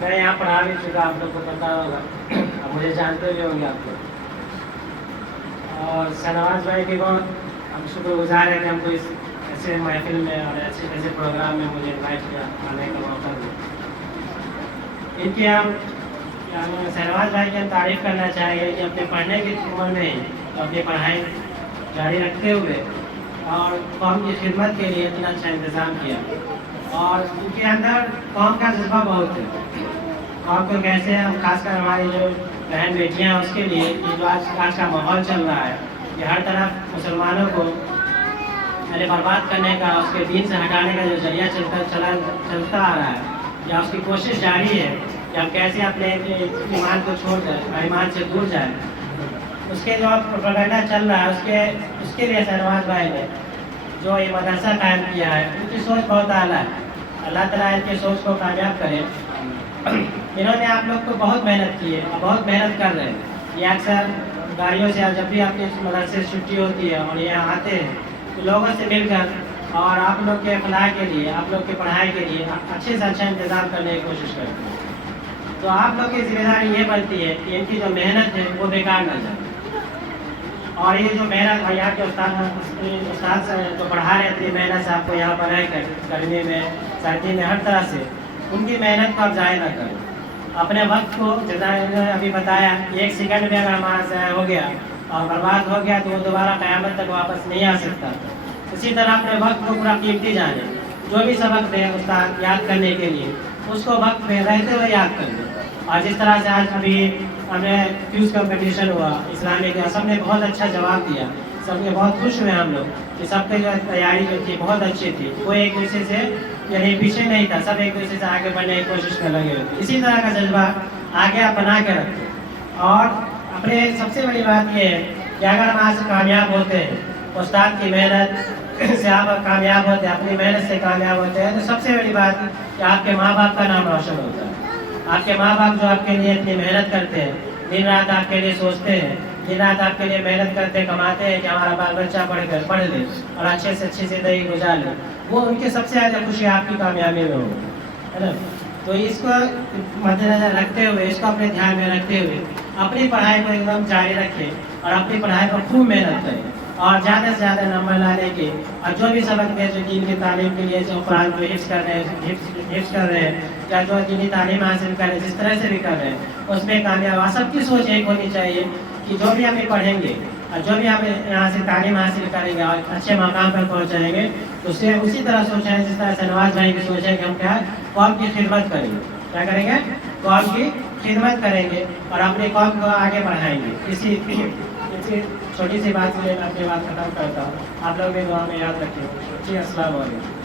मैं यहाँ पढ़ा भी चुका, आप लोग को पता होगा, अब मुझे जानते भी होंगे आप लोग। और शहनवाज भाई की बहुत हम शुक्रगुजार हैं कि हमको इस ऐसे महफिल में और ऐसे प्रोग्राम में मुझे इन्वाइट किया, आने का मौका दिया। इनकी हम शहनवाज भाई की हम तारीफ़ करना चाहेंगे कि अपने पढ़ने की उम्र में ही अपनी पढ़ाई जारी रखते हुए और कौम की खिदमत के लिए इतना अच्छा इंतज़ाम किया। और उनके अंदर कौम का जज्बा बहुत है। कौम को कैसे हम, खासकर हमारी जो बहन बेटियां हैं उसके लिए, ये जो आज का माहौल चल रहा है कि हर तरफ मुसलमानों को पहले बर्बाद करने का, उसके दीन से हटाने का जो जरिया चलता आ रहा है, या उसकी कोशिश जारी है कि हम कैसे अपने ईमान को छोड़कर ईमान से दूर जाए, उसके जो प्रोपेगेंडा चल रहा है उसके लिए शहनवाज भाई ने जो ये मदरसा कायम किया है, उनकी सोच बहुत आला है। अल्लाह ताला इनकी सोच को कामयाब करे। इन्होंने आप लोग को बहुत मेहनत की है और बहुत मेहनत कर रहे हैं। ये अक्सर गाड़ियों से जब भी आपकी मदरसे से छुट्टी होती है और यहाँ आते हैं तो लोगों से मिलकर और आप लोग के फलाह के लिए, आप लोग की पढ़ाई के लिए अच्छे से अच्छा इंतज़ाम करने की कोशिश करते हैं। तो आप लोग की जिम्मेदारी ये बनती है कि इनकी जो मेहनत है वो बेकार न जाए। और ये जो मेहनत यहाँ के उस्ताद जो पढ़ा रहे थे, मेहनत से आपको यहाँ पर रहकर गर्मी में सर्दी में हर तरह से उनकी मेहनत को आप ज़ाया न करें। अपने वक्त को, जैसा इन्होंने अभी बताया, एक सेकंड में अगर हमारा ज़ाया हो गया और बर्बाद हो गया तो वो दोबारा क़यामत तक वापस नहीं आ सकता। इसी तरह अपने वक्त को पूरा कीमती जाने, जो भी सबक दें उस्ताद याद करने के लिए, उसको वक्त में रहते हुए याद कर लें। और जिस तरह से आज अभी हमें क्यूज़ कंपटीशन हुआ इस्लामिक, सबने बहुत अच्छा जवाब दिया, सबके बहुत खुश हुए हम लोग कि सबके जो तैयारी जो थी बहुत अच्छी थी। कोई एक दूसरे से यानी पीछे नहीं था, सब एक दूसरे से आगे बढ़ने की कोशिश में लगे हुए थे। इसी तरह का जज्बा आगे आप बना के रखें। और अपने सबसे बड़ी बात यह है कि अगर हम आज कामयाब होते हैं, उस्ताद की मेहनत से आप कामयाब होते हैं, अपनी मेहनत से कामयाब होते हैं, तो सबसे बड़ी बात कि आपके माँ बाप का नाम रोशन होता है। आपके माँ बाप जो आपके लिए इतनी मेहनत करते हैं, दिन रात आपके लिए सोचते हैं, दिन रात आपके लिए मेहनत करते कमाते हैं कि हमारा बाल बच्चा पढ़ ले और अच्छे से अच्छी ज़िंदगी गुजार ले, वो उनकी सबसे ज़्यादा खुशी आपकी कामयाबी में होगी, है ना। तो इसको मद्देनजर रखते हुए, इसको अपने ध्यान में रखते हुए अपनी पढ़ाई को एकदम जारी रखें और अपनी पढ़ाई पर खूब मेहनत करें और ज़्यादा से ज़्यादा नंबर लाने के, और जो भी सबक दें, जो दीन की तालीम के लिए, जो कुरान को हिफ्ज़ कर रहे हैं या जो दीनी तालीम हासिल कर रहे हैं, जिस तरह से भी कर रहे हैं उसमें कामयाब। सबकी सोच एक होनी चाहिए कि जो भी हमें पढ़ेंगे और जो भी हम यहाँ से तालीम हासिल करेंगे और अच्छे मकाम पर पहुँचाएंगे, तो उसे उसी तरह सोचें जिस तरह शहनवाज भाई की सोच है कि हम क्या कौम की खिदमत करेंगे। क्या करेंगे? कौम की खिदमत करेंगे और अपनी कौम को आगे बढ़ाएंगे। इसी छोटी सी बात से मैं अपनी बात खत्म करता हूँ। आप लोग भी दुआ में याद रखें। जी, अस्सलाम वालेकुम।